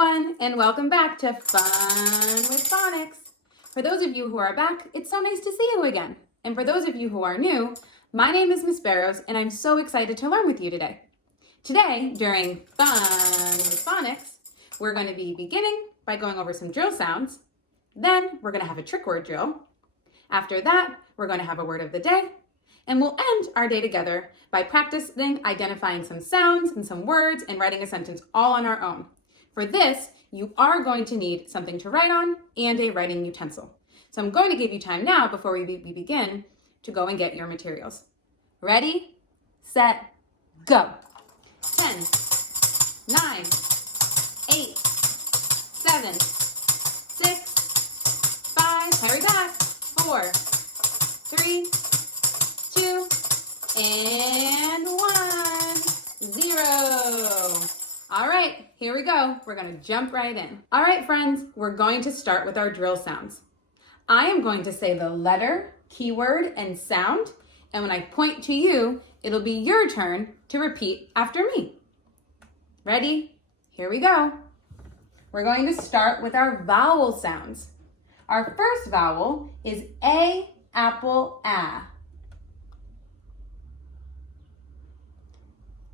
Everyone, and welcome back to Fun with Phonics. For those of you who are back, it's so nice to see you again. And for those of you who are new, my name is Miss Barrows, and I'm so excited to learn with you today. Today, during Fun with Phonics, we're going to be beginning by going over some drill sounds. Then we're going to have a trick word drill. After that, we're going to have a word of the day. And we'll end our day together by practicing identifying some sounds and some words and writing a sentence all on our own. For this, you are going to need something to write on and a writing utensil. So I'm going to give you time now before we begin to go and get your materials. Ready, set, go. 10, 9, 8, 7, 6, 5, hurry back, 4, 3, 2, and 1, 0. All right, here we go. We're going to jump right in. All right, friends, we're going to start with our drill sounds. I am going to say the letter, keyword, and sound, and when I point to you, it'll be your turn to repeat after me. Ready? Here we go. We're going to start with our vowel sounds. Our first vowel is A, apple, A.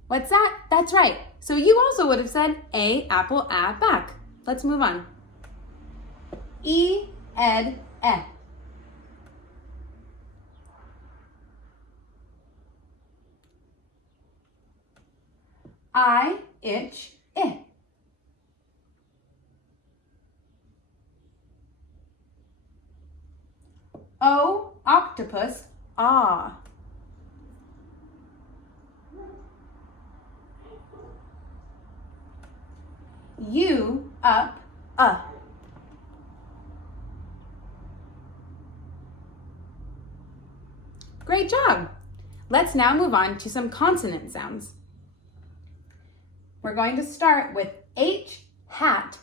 What's that? That's right. So you also would have said A, apple, A, back. Let's move on. E, ed, e. I, itch, I. O, octopus, ah. U, up, Great job. Let's now move on to some consonant sounds. We're going to start with H, hat,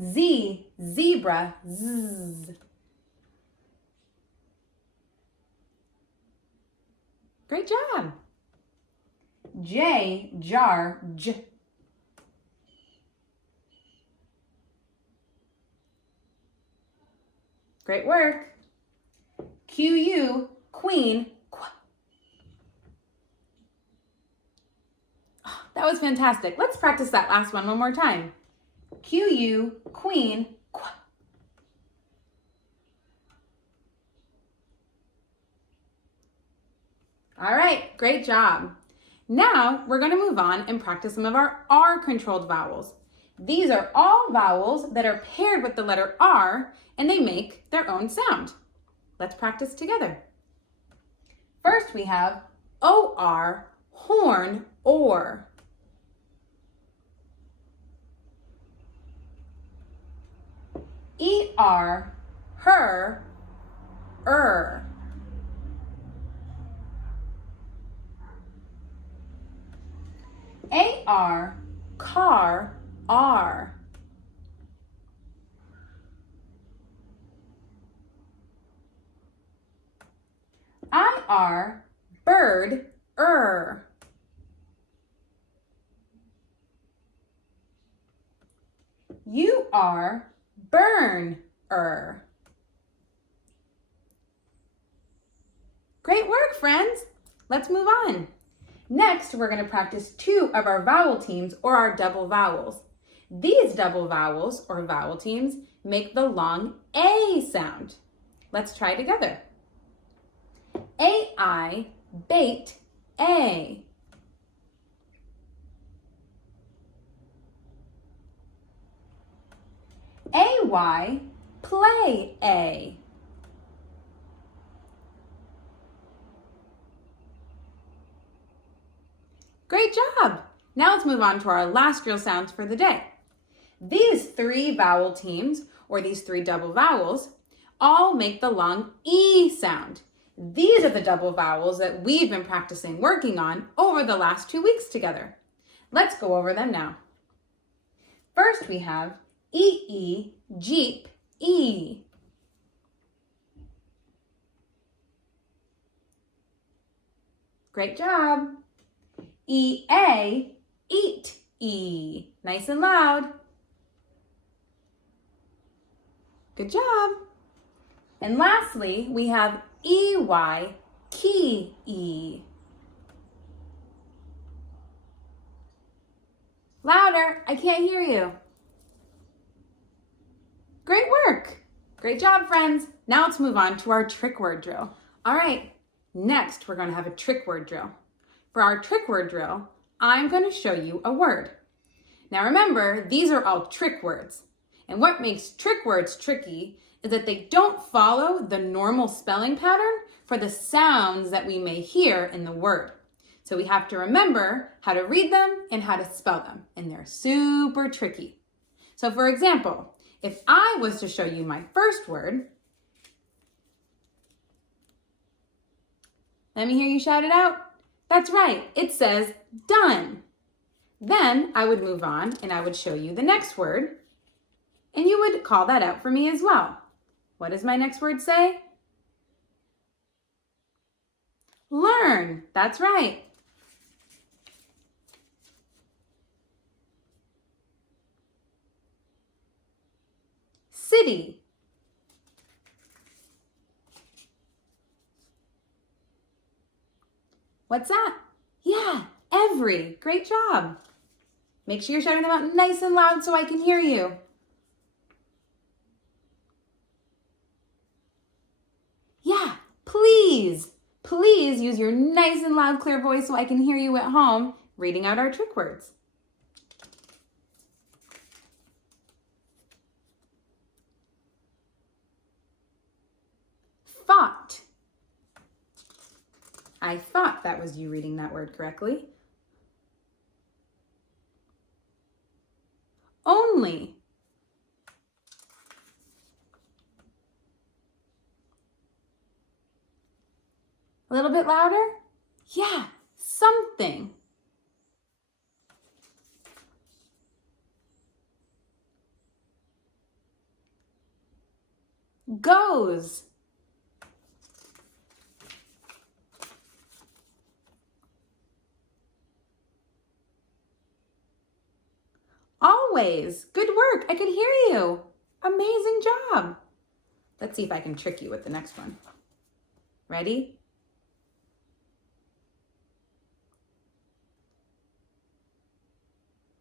Z, zebra, z. Great job. J, jar, j. Great work. Q, queen, qu. Oh, that was fantastic. Let's practice that last one more time. Q, queen, qu. All right, great job. Now we're going to move on and practice some of our R-controlled vowels. These are all vowels that are paired with the letter R and they make their own sound. Let's practice together. First we have O-R, horn, or. E-R, her, A-R, car, R. I-R, bird, U-R, burn, Great work, friends. Let's move on. Next, we're going to practice two of our vowel teams or our double vowels. These double vowels or vowel teams make the long A sound. Let's try together. A-I, bait, A. A-Y, play, A. Great job! Now let's move on to our last drill sounds for the day. These three vowel teams, or these three double vowels, all make the long E sound. These are the double vowels that we've been practicing working on over the last 2 weeks together. Let's go over them now. First we have E-E, Jeep, E. Great job. E-A, eat, E. Nice and loud. Good job. And lastly, we have E-Y, key, E. Louder, I can't hear you. Great work. Great job, friends. Now let's move on to our trick word drill. All right, next we're going to have a trick word drill. For our trick word drill, I'm going to show you a word. Now remember, these are all trick words. And what makes trick words tricky is that they don't follow the normal spelling pattern for the sounds that we may hear in the word. So we have to remember how to read them and how to spell them. And they're super tricky. So for example, if I was to show you my first word, let me hear you shout it out. That's right, it says done. Then I would move on and I would show you the next word, and you would call that out for me as well. What does my next word say? Learn. That's right. City. What's that? Yeah, every. Great job. Make sure you're shouting them out nice and loud so I can hear you. Yeah, please. Please use your nice and loud, clear voice so I can hear you at home reading out our trick words. Thought. I thought that was you reading that word correctly. Only. A little bit louder? Yeah, something. Goes. Always. Good work. I could hear you. Amazing job. Let's see if I can trick you with the next one. Ready?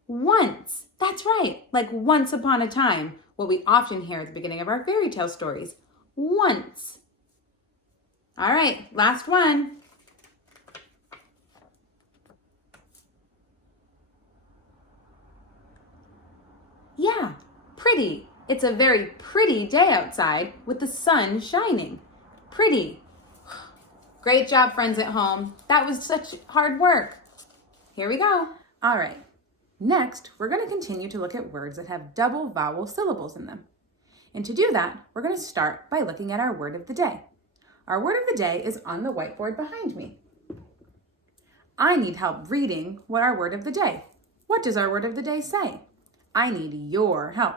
Once. That's right. Like once upon a time. What we often hear at the beginning of our fairy tale stories. Once. All right. Last one. Yeah, pretty. It's a very pretty day outside with the sun shining. Pretty. Great job, friends at home. That was such hard work. Here we go. All right. Next, we're going to continue to look at words that have double vowel syllables in them. And to do that, we're going to start by looking at our word of the day. Our word of the day is on the whiteboard behind me. I need help reading what our word of the day. What does our word of the day say? I need your help.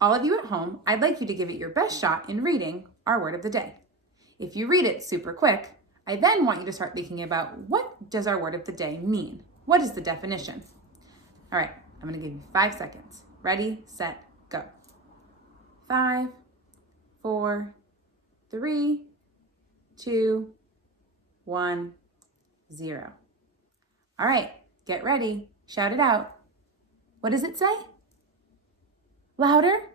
All of you at home, I'd like you to give it your best shot in reading our word of the day. If you read it super quick, I then want you to start thinking about what does our word of the day mean? What is the definition? All right, I'm going to give you 5 seconds. Ready, set, go. 5, 4, 3, 2, 1, 0. All right, get ready. Shout it out. What does it say? Louder?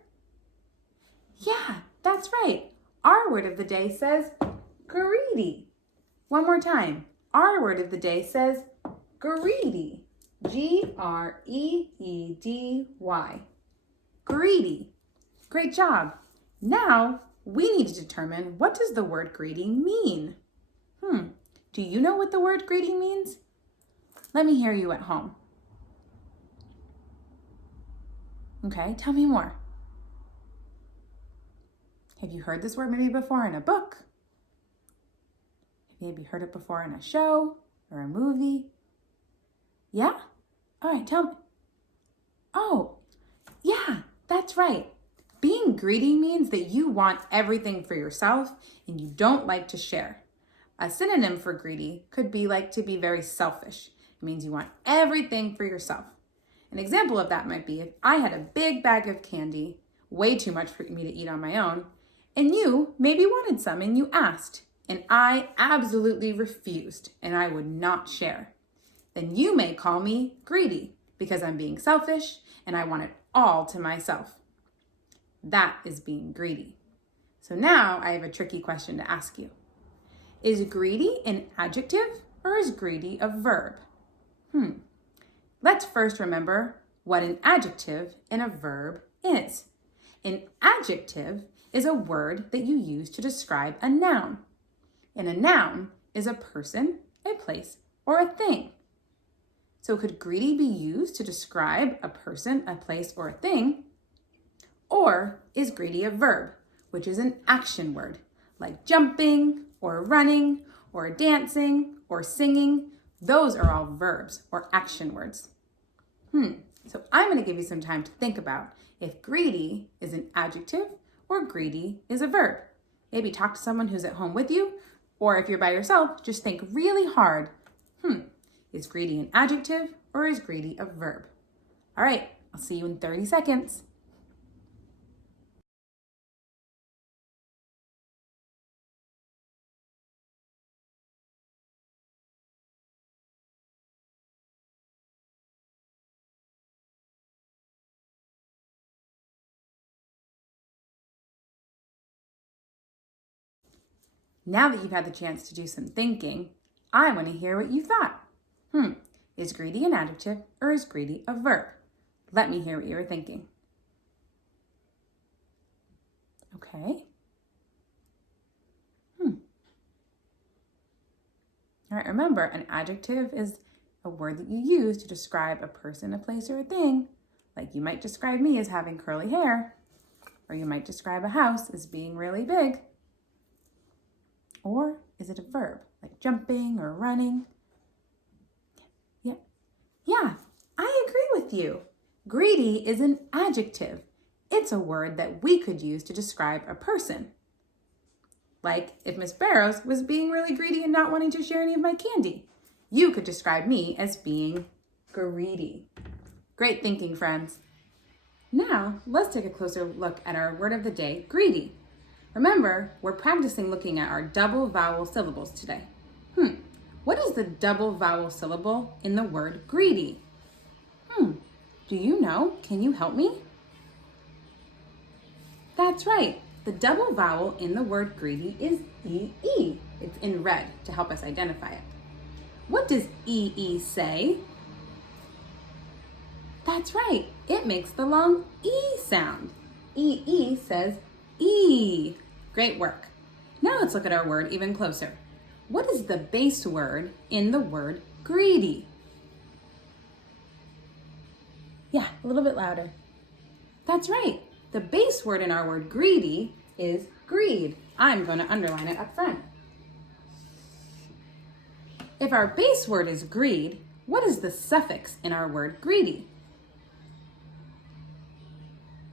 Yeah, that's right. Our word of the day says greedy. One more time. Our word of the day says greedy. G-R-E-E-D-Y. Greedy. Great job. Now we need to determine, what does the word greedy mean? Do you know what the word greedy means? Let me hear you at home. Okay, tell me more. Have you heard this word maybe before in a book? Have you maybe heard it before in a show or a movie? Yeah? All right, tell me. Oh, yeah, that's right. Being greedy means that you want everything for yourself and you don't like to share. A synonym for greedy could be like to be very selfish. It means you want everything for yourself. An example of that might be if I had a big bag of candy, way too much for me to eat on my own, and you maybe wanted some and you asked, and I absolutely refused and I would not share. Then you may call me greedy because I'm being selfish and I want it all to myself. That is being greedy. So now I have a tricky question to ask you. Is greedy an adjective or is greedy a verb? Let's first remember what an adjective and a verb is. An adjective is a word that you use to describe a noun. And a noun is a person, a place, or a thing. So could greedy be used to describe a person, a place, or a thing? Or is greedy a verb, which is an action word, like jumping, or running, or dancing, or singing? Those are all verbs or action words. So I'm going to give you some time to think about if greedy is an adjective or greedy is a verb. Maybe talk to someone who's at home with you, or if you're by yourself, just think really hard. Is greedy an adjective or is greedy a verb? All right, I'll see you in 30 seconds. Now that you've had the chance to do some thinking, I want to hear what you thought. Is greedy an adjective or is greedy a verb? Let me hear what you were thinking. Okay. All right, remember, an adjective is a word that you use to describe a person, a place, or a thing. Like you might describe me as having curly hair, or you might describe a house as being really big. Or is it a verb, like jumping or running? Yeah, I agree with you. Greedy is an adjective. It's a word that we could use to describe a person. Like if Miss Barrows was being really greedy and not wanting to share any of my candy. You could describe me as being greedy. Great thinking, friends. Now, let's take a closer look at our word of the day, greedy. Remember, we're practicing looking at our double vowel syllables today. What is the double vowel syllable in the word greedy? Do you know? Can you help me? That's right. The double vowel in the word greedy is E-E. It's in red to help us identify it. What does E-E say? That's right. It makes the long E sound. E-E says E. Great work. Now let's look at our word even closer. What is the base word in the word greedy? Yeah, a little bit louder. That's right. The base word in our word greedy is greed. I'm going to underline it up front. If our base word is greed, what is the suffix in our word greedy?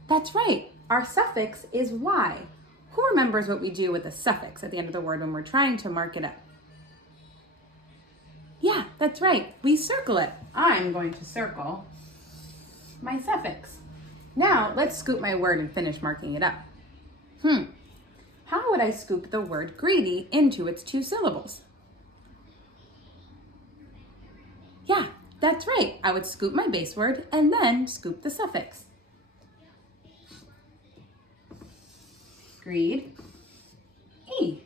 That's right. Our suffix is Y. Who remembers what we do with a suffix at the end of the word when we're trying to mark it up? Yeah, that's right. We circle it. I'm going to circle my suffix. Now, let's scoop my word and finish marking it up. How would I scoop the word greedy into its two syllables? Yeah, that's right. I would scoop my base word and then scoop the suffix. Greed, E.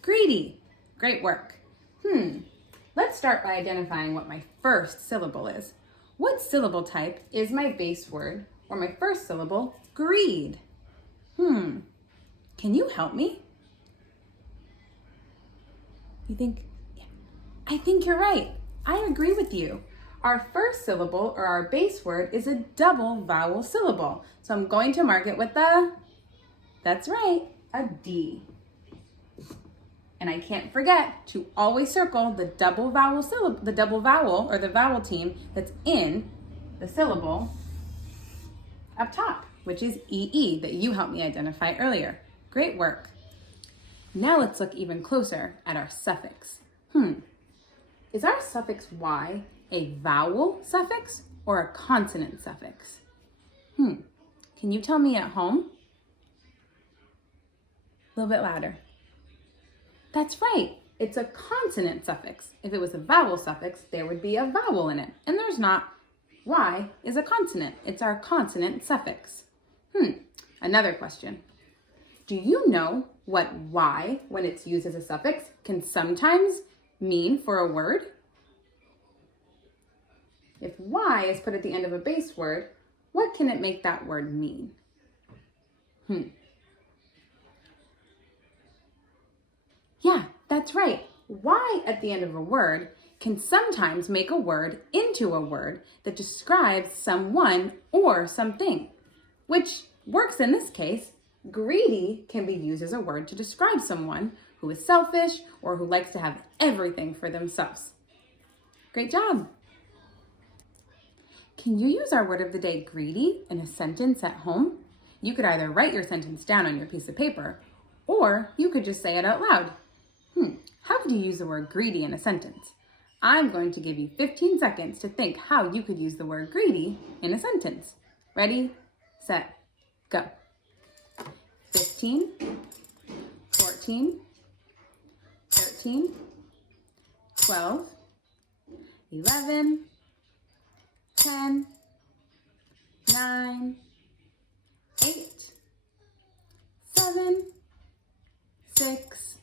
Greedy. Great work. Let's start by identifying what my first syllable is. What syllable type is my base word, or my first syllable, greed? Can you help me? You think? Yeah. I think you're right. I agree with you. Our first syllable, or our base word, is a double vowel syllable. So I'm going to mark it with that's right, a D. And I can't forget to always circle the double vowel or the vowel team that's in the syllable up top, which is EE that you helped me identify earlier. Great work. Now let's look even closer at our suffix. Is our suffix Y a vowel suffix or a consonant suffix? Can you tell me at home? A little bit louder. That's right, it's a consonant suffix. If it was a vowel suffix, there would be a vowel in it, and there's not. Y is a consonant. It's our consonant suffix. Another question. Do you know what Y, when it's used as a suffix, can sometimes mean for a word? If Y is put at the end of a base word, what can it make that word mean? Yeah, that's right. Y at the end of a word can sometimes make a word into a word that describes someone or something, which works in this case. Greedy can be used as a word to describe someone who is selfish or who likes to have everything for themselves. Great job. Can you use our word of the day, greedy, in a sentence at home? You could either write your sentence down on your piece of paper, or you could just say it out loud. How could you use the word greedy in a sentence? I'm going to give you 15 seconds to think how you could use the word greedy in a sentence. Ready, set, go. 15, 14, 13, 12, 11, 10, 9, 8, 7, 6,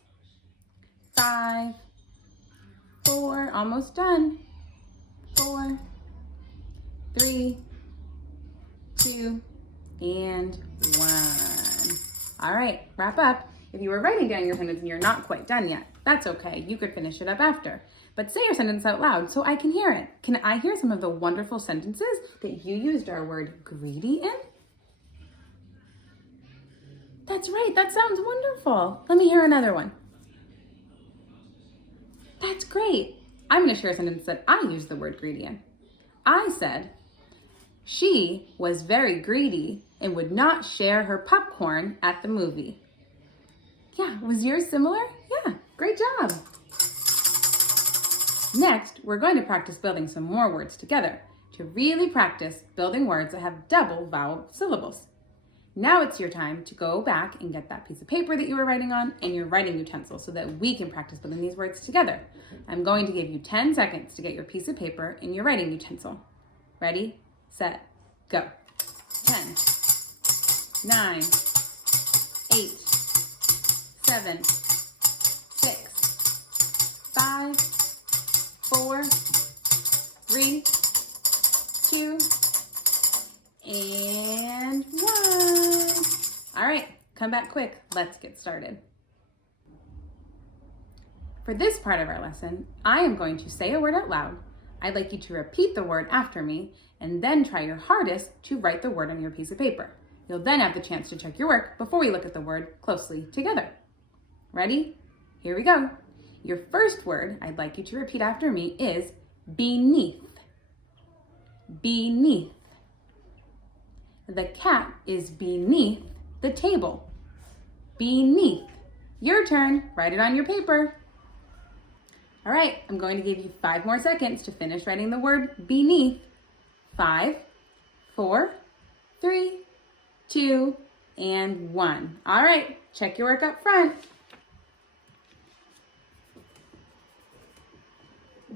5, 4, almost done. 4, 3, 2, and 1. All right, wrap up. If you were writing down your sentence and you're not quite done yet, that's okay. You could finish it up after. But say your sentence out loud so I can hear it. Can I hear some of the wonderful sentences that you used our word greedy in? That's right, that sounds wonderful. Let me hear another one. That's great. I'm going to share a sentence that I used the word greedy in. I said, she was very greedy and would not share her popcorn at the movie. Yeah, was yours similar? Yeah, great job. Next, we're going to practice building some more words together to really practice building words that have double vowel syllables. Now it's your time to go back and get that piece of paper that you were writing on and your writing utensil so that we can practice building these words together. I'm going to give you 10 seconds to get your piece of paper and your writing utensil. Ready, set, go. 10, 9, 8, 7, 6, 5, 4, 3, 2, and 1. All right, come back quick. Let's get started. For this part of our lesson, I am going to say a word out loud. I'd like you to repeat the word after me and then try your hardest to write the word on your piece of paper. You'll then have the chance to check your work before we look at the word closely together. Ready? Here we go. Your first word I'd like you to repeat after me is beneath. Beneath. The cat is beneath the table. Beneath. Your turn. Write it on your paper. All right, I'm going to give you 5 more seconds to finish writing the word beneath. 5, 4, 3, 2, and 1. All right, check your work up front.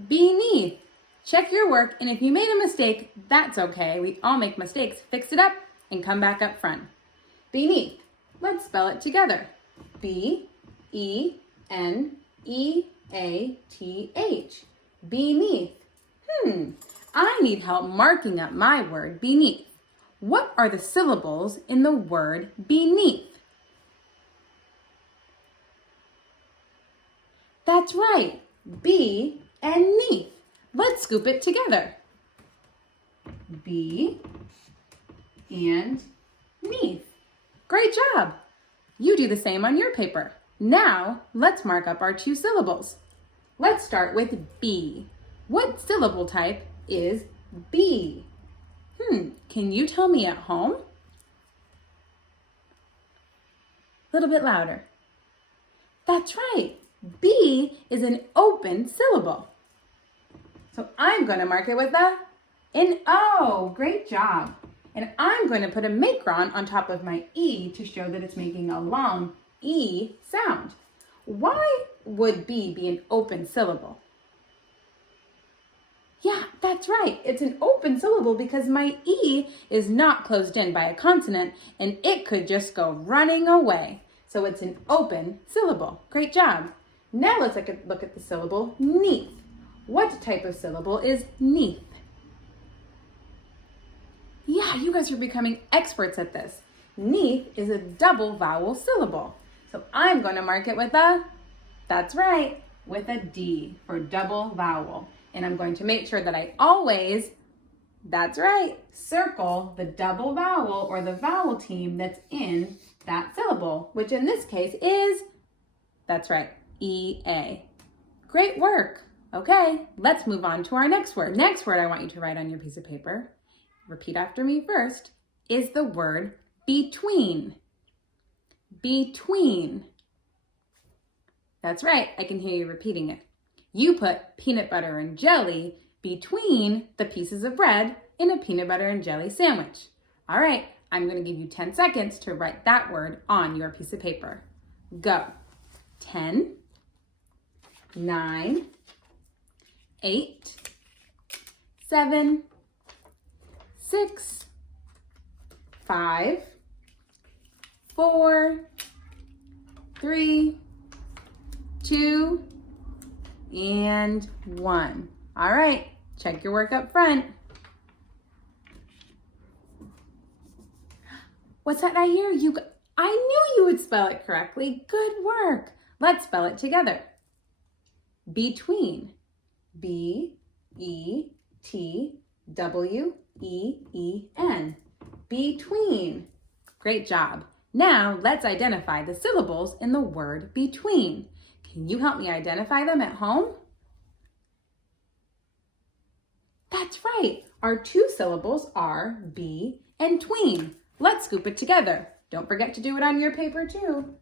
Beneath. Check your work, and if you made a mistake, that's okay. We all make mistakes. Fix it up and come back up front. Beneath. Let's spell it together. B-E-N-E-A-T-H. Beneath. I need help marking up my word beneath. What are the syllables in the word beneath? That's right. B and neath. Let's scoop it together. B and neath. Great job. You do the same on your paper. Now, let's mark up our 2 syllables. Let's start with B. What syllable type is B? Can you tell me at home? A little bit louder. That's right. B is an open syllable. So I'm going to mark it with an O. Great job. And I'm going to put a macron on top of my E to show that it's making a long E sound. Why would B be an open syllable? Yeah, that's right. It's an open syllable because my E is not closed in by a consonant and it could just go running away. So it's an open syllable. Great job. Now let's look at the syllable neath. What type of syllable is neath? Yeah, you guys are becoming experts at this. Neath is a double vowel syllable. So I'm going to mark it with that's right, with a D for double vowel. And I'm going to make sure that I always, that's right, circle the double vowel or the vowel team that's in that syllable, which in this case is, that's right, E-A. Great work. Okay, let's move on to our next word. Next word I want you to write on your piece of paper, repeat after me first, is the word between. Between. That's right, I can hear you repeating it. You put peanut butter and jelly between the pieces of bread in a peanut butter and jelly sandwich. All right, I'm going to give you 10 seconds to write that word on your piece of paper. Go. 10, 9, 8, 7, 6, 5, 4, 3, 2, and 1. All right, check your work up front. What's that I hear? I knew you would spell it correctly. Good work. Let's spell it together. Between. B-E-T-W-E-E-N. Between. Great job. Now let's identify the syllables in the word between. Can you help me identify them at home? That's right. Our two syllables are be and tween. Let's scoop it together. Don't forget to do it on your paper too.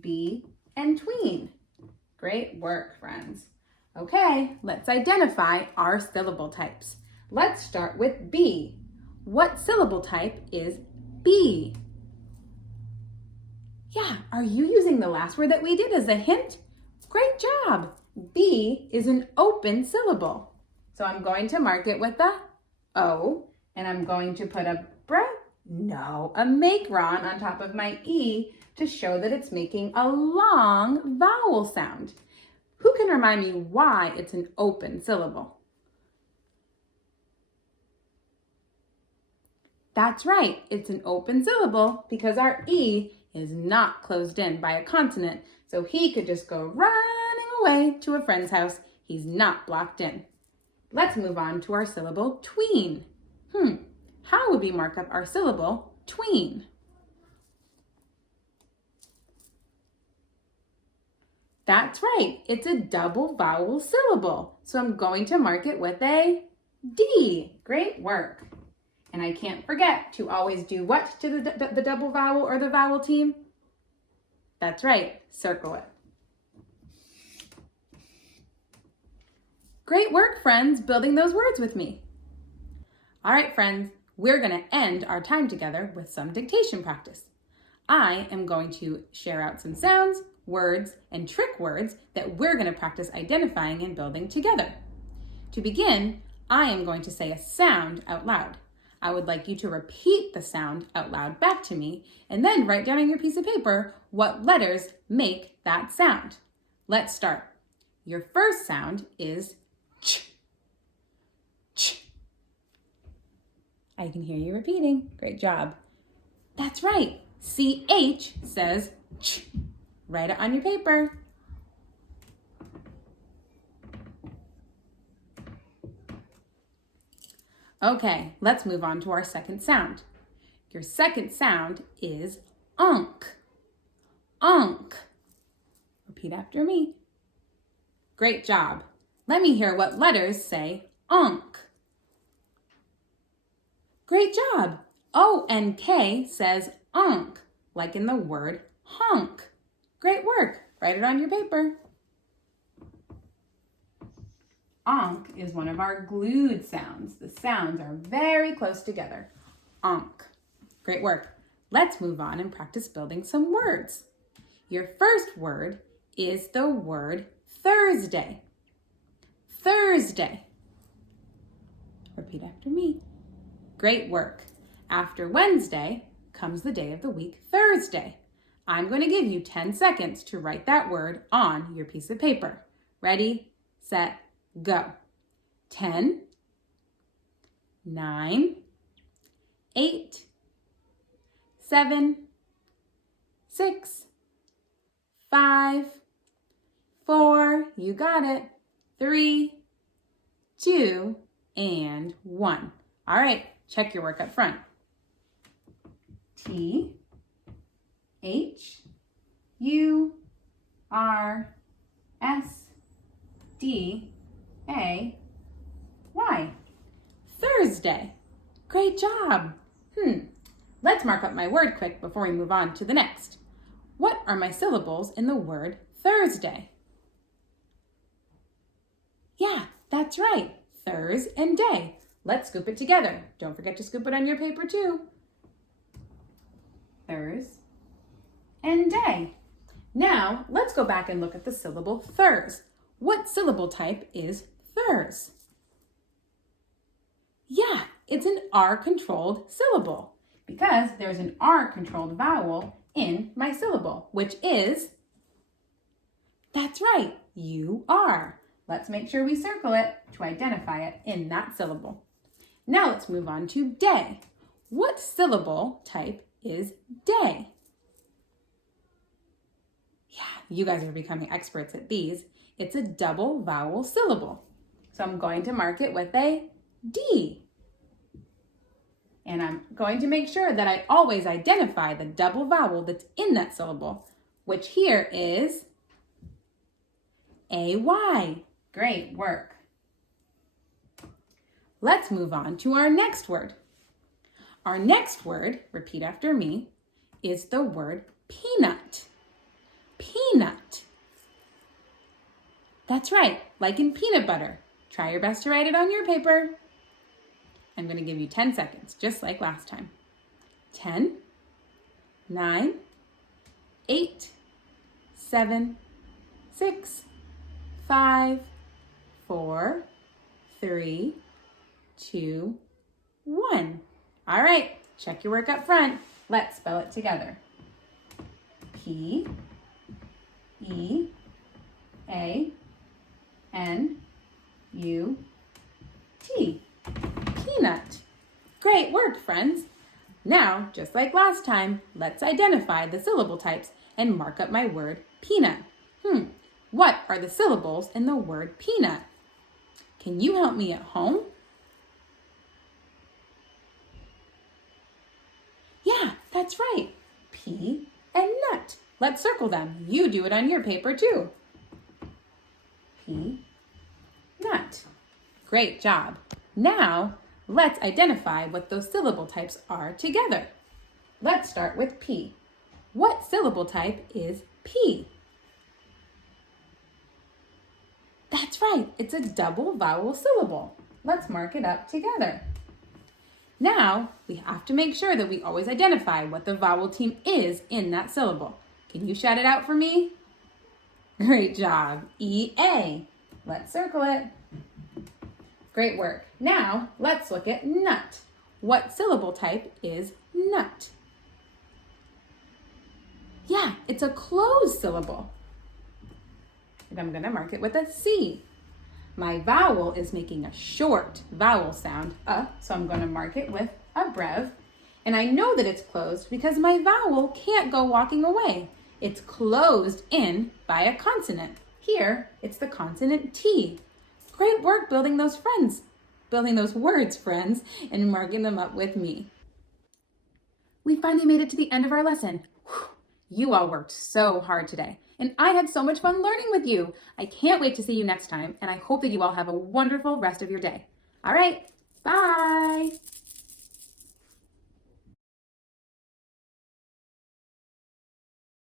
Be and tween. Great work, friends. Okay, let's identify our syllable types. Let's start with B. What syllable type is B? Yeah, are you using the last word that we did as a hint? Great job. B is an open syllable. So I'm going to mark it with the O, and I'm going to put a macron on top of my E to show that it's making a long vowel sound. Who can remind me why it's an open syllable? That's right, it's an open syllable because our E is not closed in by a consonant, so he could just go running away to a friend's house. He's not blocked in. Let's move on to our syllable tween. How would we mark up our syllable tween? That's right, it's a double vowel syllable. So I'm going to mark it with a D. Great work. And I can't forget to always do what to the double vowel or the vowel team? That's right, circle it. Great work, friends, building those words with me. All right, friends, we're going to end our time together with some dictation practice. I am going to share out some sounds, words, and trick words that we're going to practice identifying and building together. To begin, I am going to say a sound out loud. I would like you to repeat the sound out loud back to me and then write down on your piece of paper what letters make that sound. Let's start. Your first sound is ch. Ch. I can hear you repeating. Great job. That's right. CH says ch. Write it on your paper. Okay, let's move on to our second sound. Your second sound is unk. Unk. Repeat after me. Great job. Let me hear what letters say unk. Great job. O-N-K says unk, like in the word honk. Great work. Write it on your paper. Onk is one of our glued sounds. The sounds are very close together. Onk. Great work. Let's move on and practice building some words. Your first word is the word Thursday. Thursday. Repeat after me. Great work. After Wednesday comes the day of the week, Thursday. I'm going to give you 10 seconds to write that word on your piece of paper. Ready, set, go. 10, 9, 8, 7, 6, 5, 4, you got it, 3, 2, and 1. All right, check your work up front. T, H, U, R, S, D, A, Y. Thursday. Great job. Let's mark up my word quick before we move on to the next. What are my syllables in the word Thursday? Yeah, that's right. Thurs and day. Let's scoop it together. Don't forget to scoop it on your paper too. Thurs and day. Now, let's go back and look at the syllable thurs. What syllable type is thurs? Yeah, it's an R-controlled syllable because there's an R-controlled vowel in my syllable, which is, that's right, you are. Let's make sure we circle it to identify it in that syllable. Now let's move on to day. What syllable type is day? Yeah, you guys are becoming experts at these. It's a double vowel syllable. So I'm going to mark it with a D. And I'm going to make sure that I always identify the double vowel that's in that syllable, which here is A-Y. Great work. Let's move on to our next word. Our next word, repeat after me, is the word peanut. Peanut. That's right, like in peanut butter. Try your best to write it on your paper. I'm going to give you 10 seconds, just like last time. 10, 9, 8, 7, 6, 5, 4, 3, 2, 1. All right, check your work up front. Let's spell it together. P, E, A, N, U, T. Peanut. Great work, friends. Now, just like last time, let's identify the syllable types and mark up my word peanut. What are the syllables in the word peanut? Can you help me at home? Yeah, that's right. P and nut. Let's circle them. You do it on your paper too. P, nut. Great job. Now, let's identify what those syllable types are together. Let's start with P. What syllable type is P? That's right, it's a double vowel syllable. Let's mark it up together. Now, we have to make sure that we always identify what the vowel team is in that syllable. Can you shout it out for me? Great job, E-A. Let's circle it. Great work. Now, let's look at nut. What syllable type is nut? Yeah, it's a closed syllable. And I'm going to mark it with a C. My vowel is making a short vowel sound, so I'm going to mark it with a brev. And I know that it's closed because my vowel can't go walking away. It's closed in by a consonant. Here, it's the consonant T. Great work building those words, friends, and marking them up with me. We finally made it to the end of our lesson. Whew. You all worked so hard today, and I had so much fun learning with you. I can't wait to see you next time, and I hope that you all have a wonderful rest of your day. All right, bye.